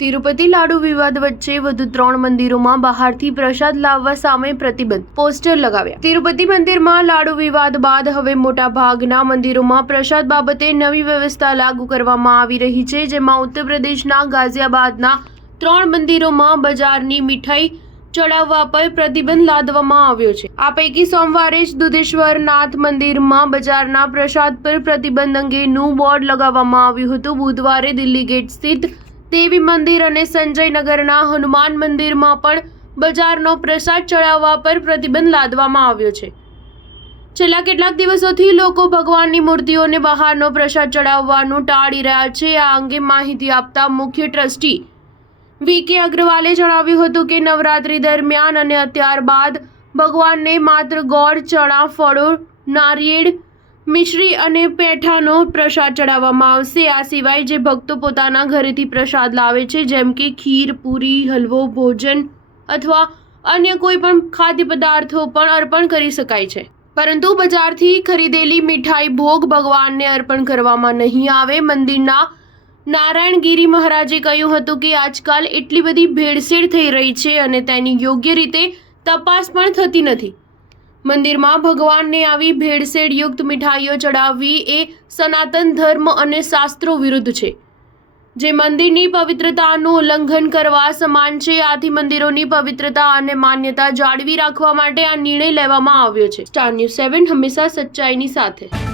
તિરુપતિ લાડુ વિવાદ વચ્ચે વધુ 3 મંદિરોમાં બહારથી પ્રસાદ લાવવા સામે પ્રતિબંધ પોસ્ટર લગાવ્યા। તિરુપતિ મંદિરમાં લાડુ વિવાદ બાદ હવે મોટા ભાગના મંદિરોમાં પ્રસાદ બાબતે નવી વ્યવસ્થા લાગુ કરવામાં આવી રહી છે, જેમાં ઉત્તર પ્રદેશના ગાઝિયાબાદના 3 મંદિરોમાં બજારની મીઠાઈ ચડાવવા પર પ્રતિબંધ લાદવામાં આવ્યો છે। આ પૈકી સોમવારે જ દુધેશ્વર નાથ મંદિરમાં બજારના પ્રસાદ પર પ્રતિબંધ અંગેનું બોર્ડ લગાવવામાં આવ્યું હતું। બુધવારે દિલ્હી ગેટ સ્થિત દેવી મંદિર અને સંજયનગરના હનુમાન મંદિરમાં પણ બજારનો પ્રસાદ ચડાવવા પર પ્રતિબંધ લાદવામાં આવ્યો છે। છેલ્લા કેટલાક દિવસોથી લોકો ભગવાનની મૂર્તિઓને બહારનો પ્રસાદ ચડાવવાનું ટાળી રહ્યા છે। આ અંગે માહિતી આપતા મુખ્ય ટ્રસ્ટી વી.કે. અગ્રવાલે જણાવ્યું હતું કે નવરાત્રી દરમિયાન અને ત્યારબાદ ભગવાનને માત્ર ગોળ, ચણા, ફળો, નારિયેળ, મિશ્રી અને પેઠાનો પ્રસાદ ચડાવવામાં આવશે। આ સિવાય જે ભક્તો પોતાના ઘરેથી પ્રસાદ લાવે છે, જેમ કે ખીર, પૂરી, હલવો, ભોજન અથવા અન્ય કોઈ પણ ખાદ્ય પદાર્થો પણ અર્પણ કરી શકાય છે, પરંતુ બજારથી ખરીદેલી મીઠાઈ ભોગ ભગવાનને અર્પણ કરવામાં નહીં આવે। મંદિરના નારાયણગીરી મહારાજે કહ્યું હતું કે આજકાલ એટલી બધી ભેળસેળ થઈ રહી છે અને તેની યોગ્ય રીતે તપાસ પણ થતી નથી। મંદિરમાં ભગવાનને આવી ભેળસેળયુક્ત મીઠાઈઓ ચડાવવી એ સનાતન ધર્મ અને શાસ્ત્રો વિરુદ્ધ છે, જે મંદિરની પવિત્રતાનું ઉલ્લંઘન કરવા સમાન છે। આથી મંદિરોની પવિત્રતા અને માન્યતા જાળવી રાખવા માટે આ નિર્ણય લેવામાં આવ્યો છે। સ્ટાર ન્યૂઝ 7 હંમેશા સચ્ચાઈની સાથે।